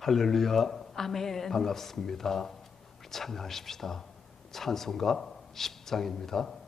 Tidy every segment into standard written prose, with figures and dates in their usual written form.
할렐루야. 아멘. 반갑습니다. 찬양하십시다. 찬송가 10장입니다.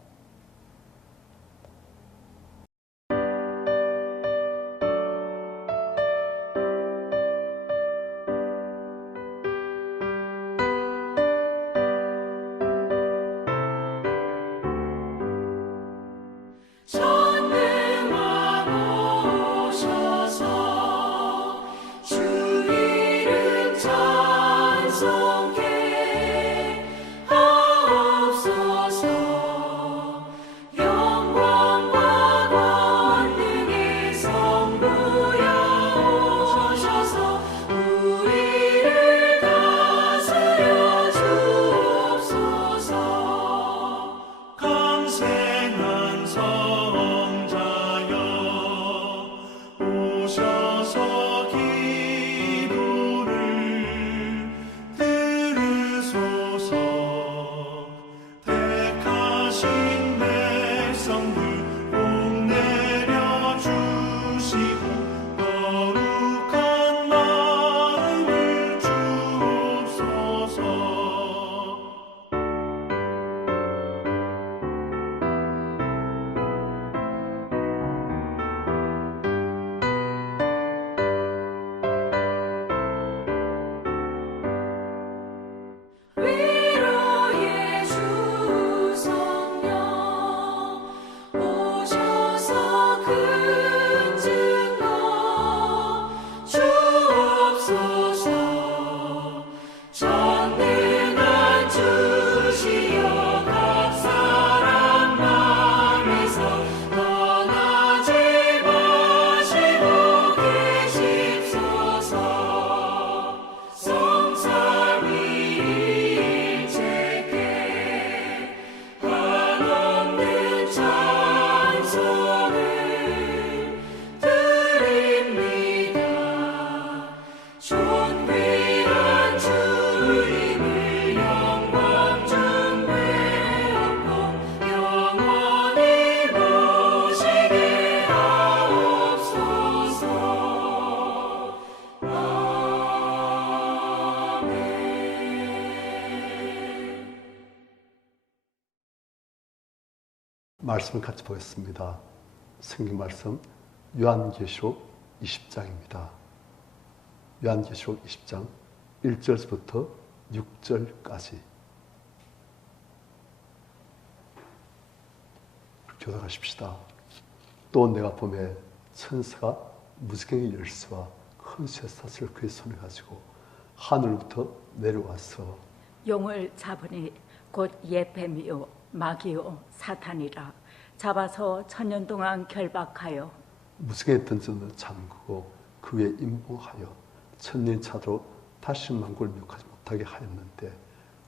말씀을 같이 보겠습니다. 성경 말씀 요한계시록 20장입니다. 요한계시록 20장 1절부터 6절까지 교독하십시다. 또 내가 보매 천사가 무지개의 열쇠와 큰 쇠사슬을 그의 손에 가지고 하늘부터 내려와서 용을 잡으니 곧 예뱀이요 마귀요 사탄이라. 잡아서 천년 동안 결박하여 무지개에 던져서 잠그고 그 위에 임봉하여 천년 차도로 다시 만국을 묘하지 못하게 하였는데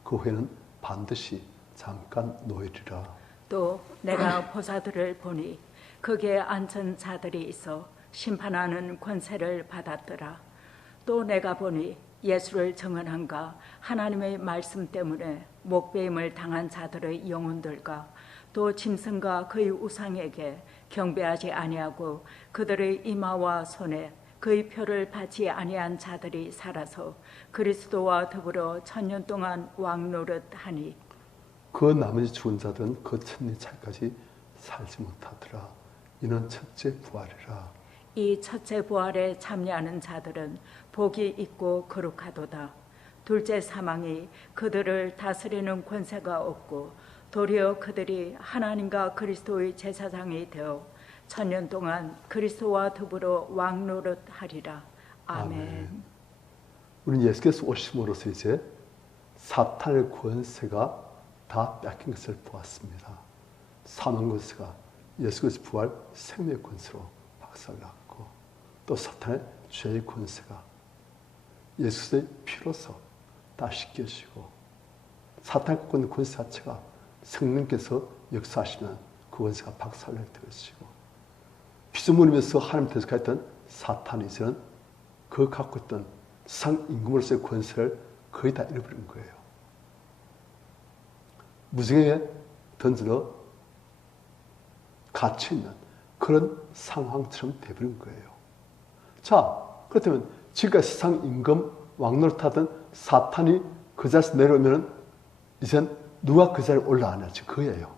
그 후에는 반드시 잠깐 놓이리라. 또 내가 보사들을 보니 거기에 앉은 자들이 있어 심판하는 권세를 받았더라. 또 내가 보니 예수를 증언한가 하나님의 말씀 때문에 목배임을 당한 자들의 영혼들과 또 짐승과 그의 우상에게 경배하지 아니하고 그들의 이마와 손에 그의 표를 받지 아니한 자들이 살아서 그리스도와 더불어 천년 동안 왕노릇하니 그 나머지 죽은 자들은 그 천년 차까지 살지 못하더라. 이는 첫째 부활이라. 이 첫째 부활에 참여하는 자들은 복이 있고 거룩하도다. 둘째 사망이 그들을 다스리는 권세가 없고 도리어 그들이 하나님과 그리스도의 제사장이 되어 천년 동안 그리스도와 더불어 왕노릇하리라. 아멘. 우리는 예수께서 오심으로써 이제 사탄의 권세가 다 뺏긴 것을 보았습니다. 사망 권세가 예수께서 부활 생명의 권세로 박살났고 또 사탄의 죄의 권세가 예수의 피로서 다 씻겨지고 사탄이 갖고 있는 권세 자체가 성령께서 역사하시면 그 권세가 박살날 것이고 피조물이면서 하나님 대적했던 사탄이 이제는 그 갖고 있던 상 임금으로서의 권세를 거의 다 잃어버린 거예요. 무지개에 던져 갇혀있는 그런 상황처럼 되버린 거예요. 자, 그렇다면 지금까지 세상 임금 왕노릇하던 사탄이 그 자리에서 내려오면 이젠 누가 그 자리에 올라가냐? 지금 그예요.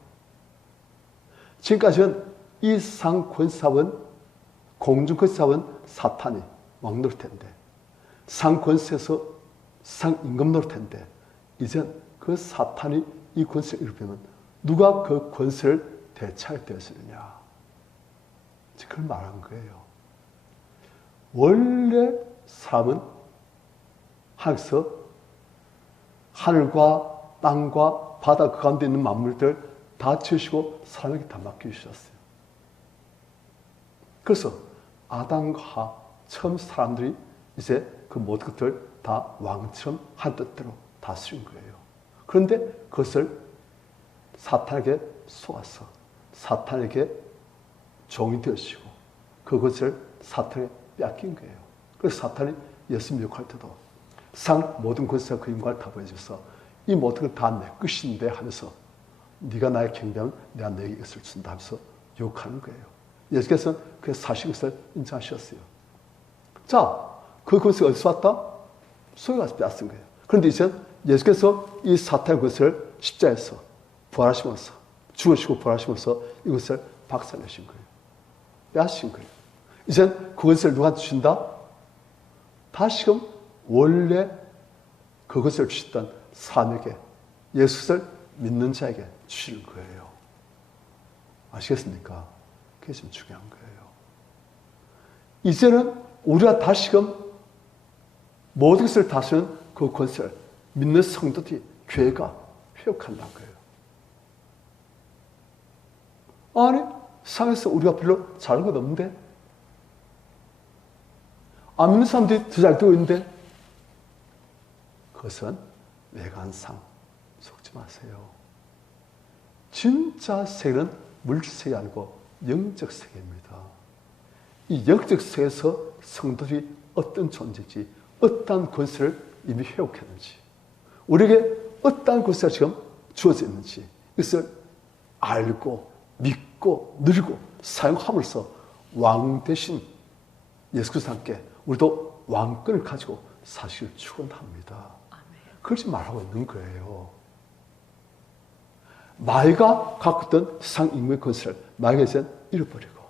지금까지는 이 세상 권사원, 공중 권사원 사탄이 왕노릇했는데 상 권세에서 상 임금 노릇했는데 이젠 그 사탄이 이 권세를 이루면 누가 그 권세를 대체할 되었느냐? 그걸 말한 거예요. 원래 사람은 하나님께서 하늘과 땅과 바다 그 가운데 있는 만물들 다 지으시고 사람에게 다 맡겨주셨어요. 그래서 아담과 하와 처음 사람들이 이제 그 모든 것들 다 왕처럼 한 뜻대로 다스린 거예요. 그런데 그것을 사탄에게 쏘아서 사탄에게 종이 되어지고 그것을 사탄에 뺏긴 거예요. 그래서 사탄이 예수님 욕할 때도 상 모든 권세와 그 영광을 다 보여줘서 이 모든 걸 다 내 것인데 하면서 네가 나의 경배하면 내가 너에게 이것을 준다 하면서 욕하는 거예요. 예수께서는 그 사실 것을 인정하셨어요. 자, 그 권세가 어디서 왔다? 소에 가서 뺏은 거예요. 그런데 이제 예수께서 이 사탄의 것을 십자에서 부활하시면서 죽으시고 부활하시면서 이것을 박살내신 거예요. 빼앗으신 거예요. 이제 그것을 누구한테 주신다? 다시금 원래 그것을 주셨던 사람에게 예수를 믿는 자에게 주시는 거예요. 아시겠습니까? 그게 좀 중요한 거예요. 이제는 우리가 다시금 모든 것을 다스리는 그 권세를 믿는 성도들이 교회가 회복한다는 거예요. 아니, 세상에서 우리가 별로 잘한 것 없는데? 안 믿는 사람들이 더 잘 되고 있는데? 그것은 외관상 속지 마세요. 진짜 세계는 물질 세계 아니고 영적 세계입니다. 이 영적 세계에서 성도들이 어떤 존재인지, 어떠한 권세를 이미 회복했는지, 우리에게 어떠한 권세가 지금 주어져 있는지 이것을 알고 믿고 누리고 사용함으로써 왕 대신 예수 그리스도와 함께 우리도 왕권을 가지고 사실을 축원합니다. 그러지 말라고 있는 거예요. 마귀가 갖고 있던 세상 인물의 권세를 마귀가 이제 잃어버리고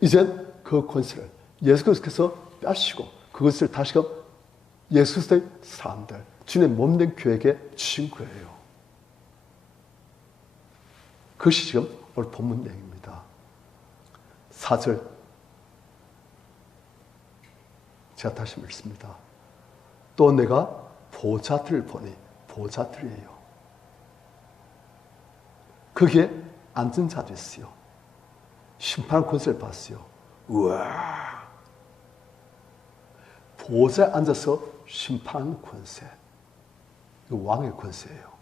이제 그 권세를 예수 그리스도께서 빼앗으시고 그것을 다시금 예수 그리스도의 사람들, 주님의 몸된 교회에게 주신 거예요. 그것이 지금 오늘 본문 내용입니다. 4절 제가 다시 읽습니다. 또 내가 보좌들을 보니 보좌들이에요. 거기에 앉은 자도 있어요. 심판 권세를 받았어요. 우와! 보좌에 앉아서 심판하는 권세. 이거 왕의 권세예요.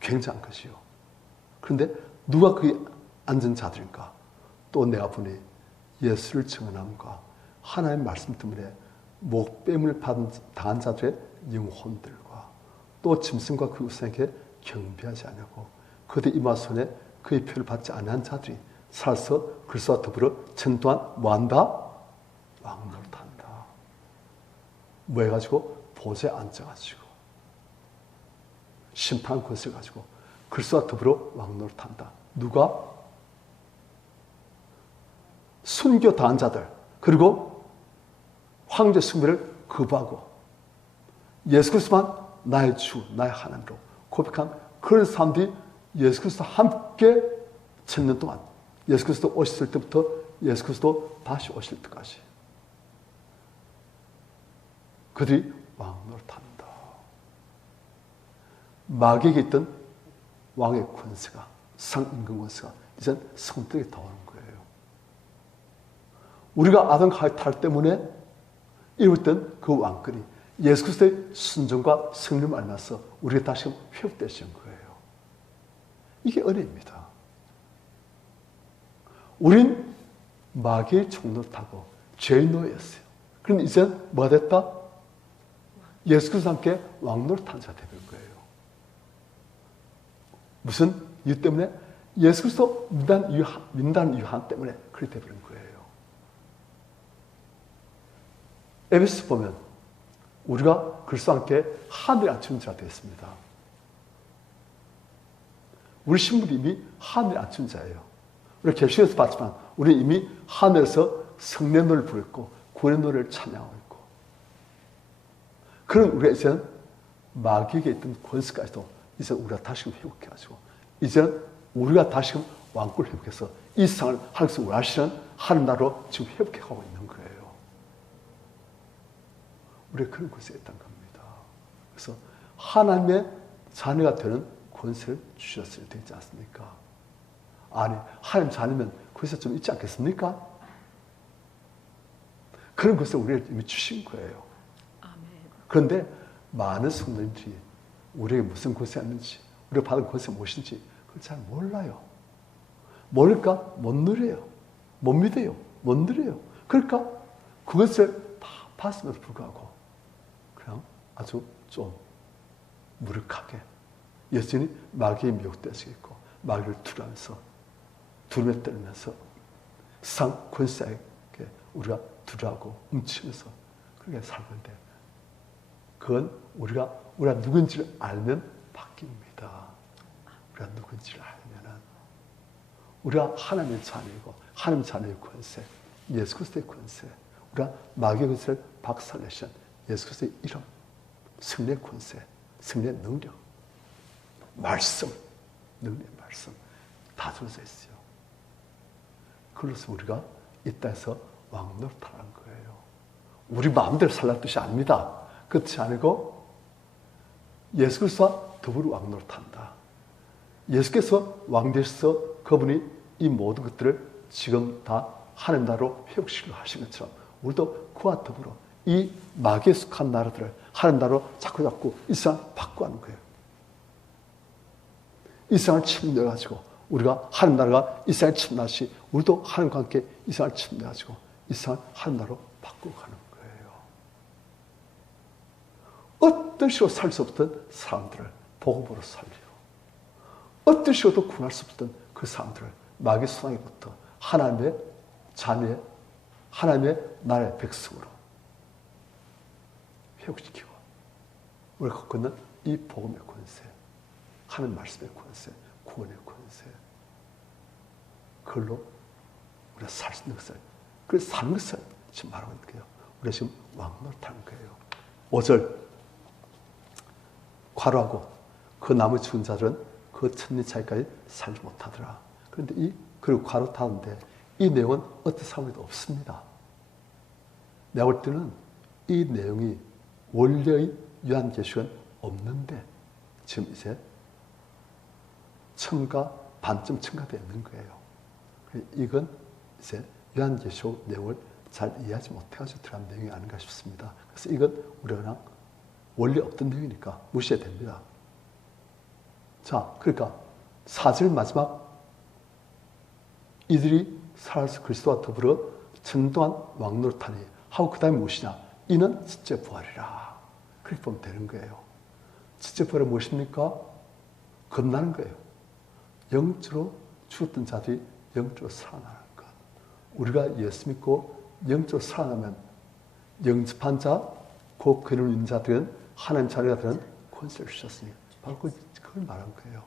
굉장한 것이요. 그런데 누가 거기 앉은 자들인가? 또 내가 보니 예수를 증언함과 하나님의 말씀 때문에 목뱀을 당한 자들의 영혼들과 또 짐승과 그 우상에게 경배하지 않냐고 그들의 이마손에 그의 표를 받지 않은 자들이 살아서 그리스도와 더불어 전도한 뭐한다? 왕노릇한다. 뭐 해가지고? 보좌에 앉아가지고 심판 권세를 가지고 그리스도와 더불어 왕노릇한다. 누가? 순교 당한 자들, 그리고 황제 숭배를 거부하고 예수 그리스도만 나의 주, 나의 하나님으로 고백한 그런 사람들이 예수 그리스도와 함께 1000년 동안 예수 그리스도 오셨을 때부터 예수 그리스도 다시 오실 때까지 그들이 왕노릇한다. 마귀에게 있던 왕의 권세가, 상임금 권세가 이젠 성도에게 다 오는 거예요. 우리가 아담 하와 탈 때문에 이루었던 그 왕권이 예수 그리스도의 순종과 승리를 알면서 우리가 다시 회복되시는 거예요. 이게 은혜입니다. 우린 마귀의 총노를 타고 죄의 노예였어요. 그런데 이제 뭐가 됐다? 예수 그리스도와 함께 왕노를 탄 자가 되는 거예요. 무슨 이유 때문에? 예수 그리스도 민단 유한 때문에 그렇게 되어버린 거예요. 에베소 보면 우리가 그리스도와 함께 하늘에 앉힌 자가 되었습니다. 우리 신분이 이미 하늘에 앉힌 자예요. 우리 겹식에서 봤지만 우리는 이미 하늘에서 성령 노래를 부르고 구원의 노래를 찬양하고 있고, 그런 우리가 이제는 마귀에게 있던 권세까지도 이제 우리가 다시금 회복해가지고, 이제는 우리가 다시금 왕권을 회복해서 이 세상을 하나님께서 원하시는 하나님 나라로 지금 회복해가고 있는 거예요. 우리가 그런 권세가 있다는 겁니다. 그래서 하나님의 자녀가 되는 권세를 주셨어야 되지 않습니까? 아니, 하나님 자녀면 권세 좀 있지 않겠습니까? 그런 것을 우리에게 이미 주신 거예요. 그런데 많은 성도님들이 우리에게 무슨 권세가 있는지, 우리가 받은 권세가 무엇인지 그걸 잘 몰라요. 모를까? 못 누려요. 못 믿어요. 못 누려요. 그러니까 그것을 다 봤음에도 불구하고 그냥 아주 좀 무력하게 여전히 마귀에 미혹되시겠고, 마귀를 두려워하면서 두려움에 떨면서 세상 권세에게 우리가 두려워하고 훔치면서 그렇게 살건데, 그건 우리가 누군지를 알면 바뀝니다. 우리가 누군지를 알면은 우리가 하나님의 자녀이고, 하나님 자녀의 권세, 예수 그리스도의 권세, 우리가 마귀의 권세를 박살내신 예수 그리스도의 이름, 승리의 권세, 승리의 능력, 말씀, 능력의 말씀 다 주어져 있어요. 그래서 우리가 이 땅에서 왕노릇하는 거예요. 우리 마음대로 살라는 뜻이 아닙니다. 그 뜻이 아니고 예수 그리스도와 더불어 왕노릇한다. 예수께서 왕 되셔서 그분이 이 모든 것들을 지금 다 하나님 나라로 회복시키려 하신 것처럼 우리도 그와 더불어 이 마귀에 속한 나라들을 하나님 나라로 자꾸 이 세상을 바꿔가는 거예요. 이 세상을 침략해가지고 우리가 하나님 나라가 이 세상을 침략하시, 우리도 하나님과 함께 이 세상을 침략해가지고 이 세상을 하나님 나라로 바꿔가는 거예요. 어떤 식으로 살 수 없던 사람들을 복음으로 살리고, 어떤 식으로도 구할 수 없던 그 사람들을 마귀 수상에부터 하나님의 자녀, 하나님의 나라의 백성으로 회복시키고, 우리가 갖고 있는 이 복음의 권세, 하나님 말씀의 권세, 구원의 권세, 그걸로 우리가 살 수 있는 것을, 그래서 사는 것을 지금 말하고 있는 거예요. 우리가 지금 왕노릇하는 거예요. 5절, 과로하고 그 나머지 죽은 자들은 그 천리 차이까지 살지 못하더라. 그런데 그리고 과로하는데 이 내용은 어떤 상황에도 없습니다. 내가 볼 때는 이 내용이 원래의 요한계시록은 없는데 지금 이제 반쯤 첨가되어 있는 거예요. 이건 이제 요한계시록 내용을 잘 이해하지 못해가지고 들어간 내용이 아닌가 싶습니다. 그래서 이건 우리가 그냥 원래 없던 내용이니까 무시해야 됩니다. 자, 그러니까 4절 마지막, 이들이 살아서 그리스도와 더불어 천동안 왕노릇하니 하고 그 다음에 무엇이냐? 이는 첫째 부활이라. 그렇게 보면 되는 거예요. 첫째 부활은 무엇입니까? 겁나는 거예요. 영적으로 죽었던 자들이 영적으로 살아나는 것. 우리가 예수 믿고 영적으로 살아나면 영접한 자, 곧 그를 있는 자들은 하나님 자녀가 되는 권세를 주셨으니 바로 그걸 말한 거예요.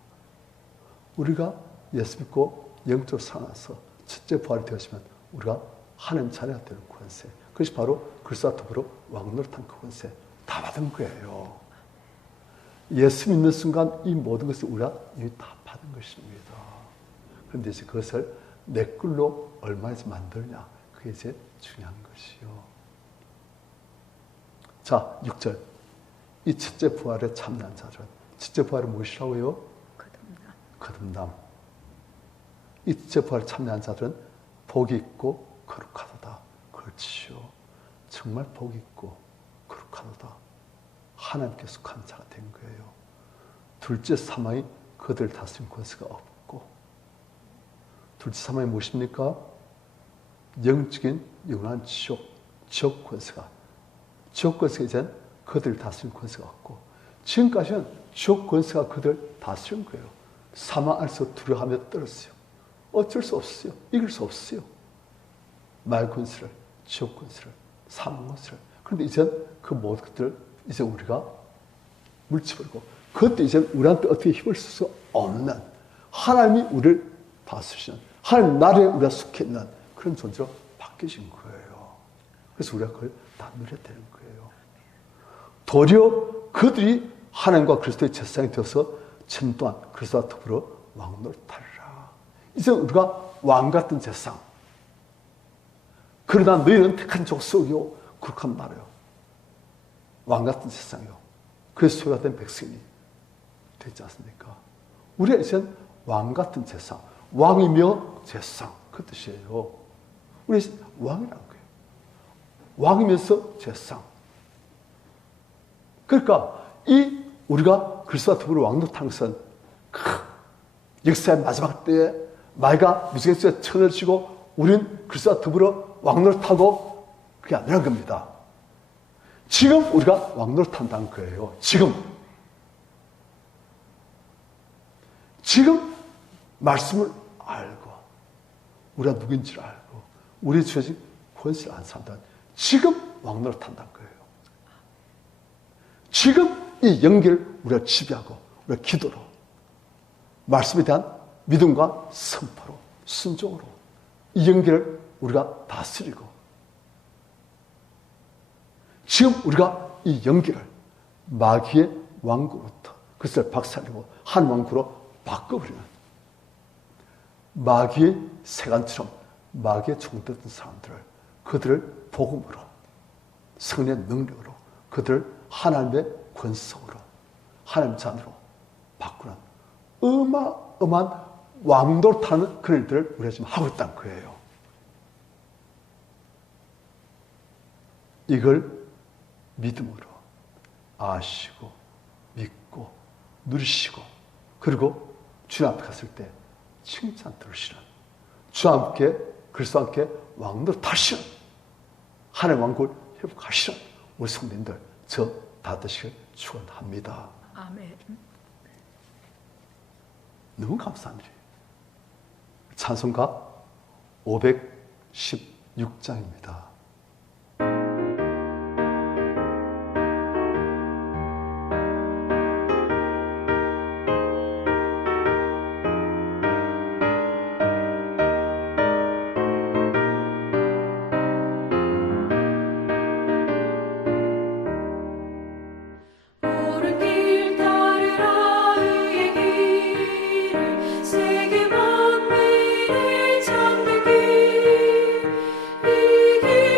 우리가 예수 믿고 영적으로 살아나서 첫째 부활이 되었으면 우리가 하나님 자녀가 되는 권세, 그것이 바로 그리스도와 더불어 왕노릇한 그 권세 다 받은 거예요. 예수 믿는 순간 이 모든 것을 우리가 이미 다 받은 것입니다. 그런데 이제 그것을 내 걸로 얼마에서 만들냐, 그게 이제 중요한 것이요. 자, 6절. 이 첫째 부활에 참여한 자들은, 첫째 부활은 무엇이라고요? 거듭남. 이 첫째 부활에 참여한 자들은 복이 있고 거룩하도다. 그렇지요. 정말 복이 있고 거룩하도다. 하나님께 속한 자가 된 거예요. 둘째 사망이 그들을 다스린 권세가 없고, 둘째 사망이 무엇입니까? 영적인 영원한 지옥 권세가, 지옥 권세가 이제는 그들을 다스린 권세가 없고, 지금까지는 지옥 권세가 그들을 다스린 거예요. 사망 안에서 두려워하며 떨었어요. 어쩔 수 없어요. 이길 수 없어요. 말 권세를, 지옥 권세를, 사망 권세를. 그런데 이제 그 모든 것들을 이제 우리가 물리쳐버리고, 그것도 이제 우리한테 어떻게 힘을 쓸 수 없는, 하나님이 우리를 다스리시는, 하나님 나라에 우리가 속해 있는 그런 존재로 바뀌신 거예요. 그래서 우리가 그걸 다 누려야 되는 거예요. 도리어 그들이 하나님과 그리스도의 제사장이 되어서 전동안 그리스도와 더불어 왕노릇하리라. 이제 우리가 왕 같은 제사장. 그러나 너희는 택한 족속이요 거룩한 나라요. 왕 같은 제사장이요. 그래서 소유가 된 백성이 되지 않습니까? 우리가 이제 왕 같은 제사장. 왕이며 제사장. 그 뜻이에요. 우리 왕이라는 거예요. 왕이면서 제사장. 그러니까 이 우리가 그리스도와 더불어 왕노릇하는 것은 역사의 마지막 때에 마귀가 무지개수에 천을 치고 우린 그리스도와 더불어 왕노릇하고 그게 아니란 겁니다. 지금 우리가 왕노릇한다는 거예요. 지금 말씀을 알고 우리가 누구인지를 알고 우리 주어진 권세를 안 산다는, 지금 왕노릇한다는 거예요. 지금 이 연기를 우리가 지배하고 우리가 기도로, 말씀에 대한 믿음과 선포로, 순종으로 이 연기를 우리가 다스리고, 지금 우리가 이 연기를 마귀의 왕국부터 그것을 박살내고 한 왕국으로 바꿔버리는, 마귀의 세간처럼 마귀의 종되던 사람들을, 그들을 복음으로, 성령의 능력으로, 그들을 하나님의 권성으로, 하나님 자녀로 바꾸는 어마어마한 왕노릇하는 그런 일들을 우리가 지금 하고 있다는 거예요. 이걸 믿음으로 아시고 믿고 누리시고, 그리고 주님 앞에 갔을 때 칭찬 들으시는, 주와 함께 그리스도와 함께 왕노릇하시는, 하나님 왕국을 회복하시는 우리 성도님들 저 다 되시길 축원합니다. 아멘. 너무 감사한 일이에요. 찬송가 516장입니다. 이 길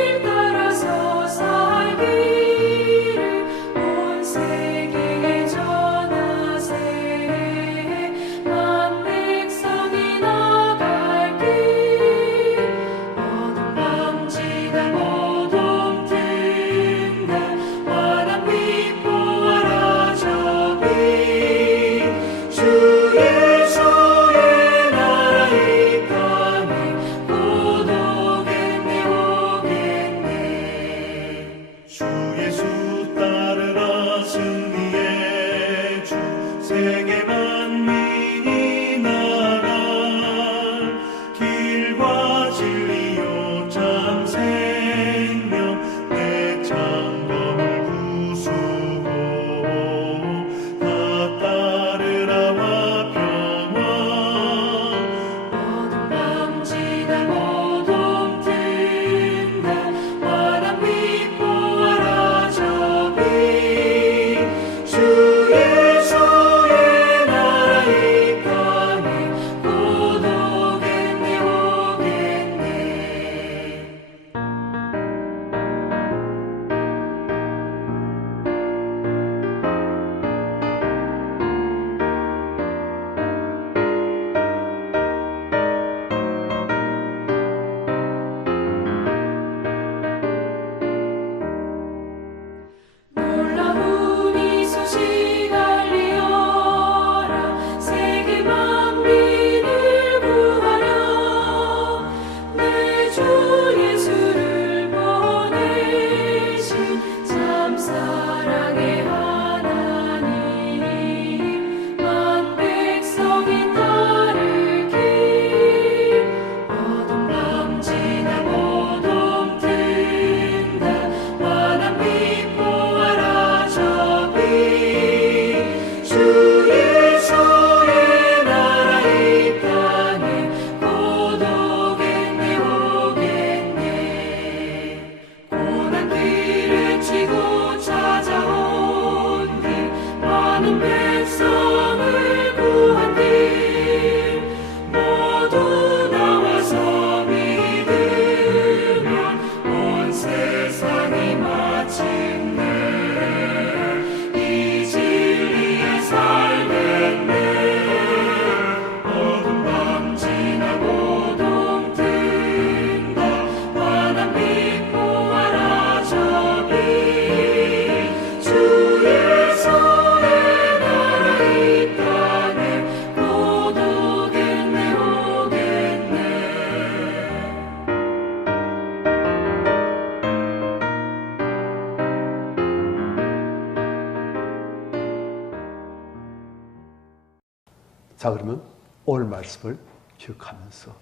자, 그러면 오늘 말씀을 기억하면서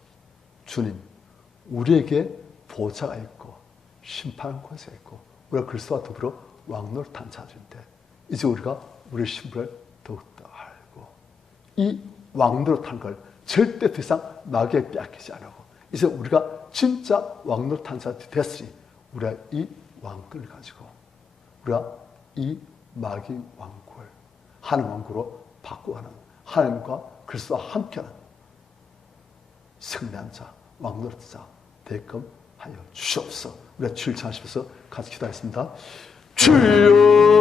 주님, 우리에게 보좌가 있고 심판 권세가 있고 우리가 그리스도와 더불어 왕노릇한 자들인데 이제 우리가 우리의 신분을 더욱더 알고 이 왕노릇한 걸 절대 더 이상 마귀에 빼앗기지 않고 이제 우리가 진짜 왕노릇한 자들이 됐으니 우리가 이 왕권을 가지고 우리가 이 마귀 왕국을 하나님 왕국으로 바꾸어가는 하나님과 그리스도와 함께하는 승리한 자, 왕노릇자 되게끔 하여 주시옵소서. 우리가 주를 찬양하시면서 같이 기도하겠습니다. 주여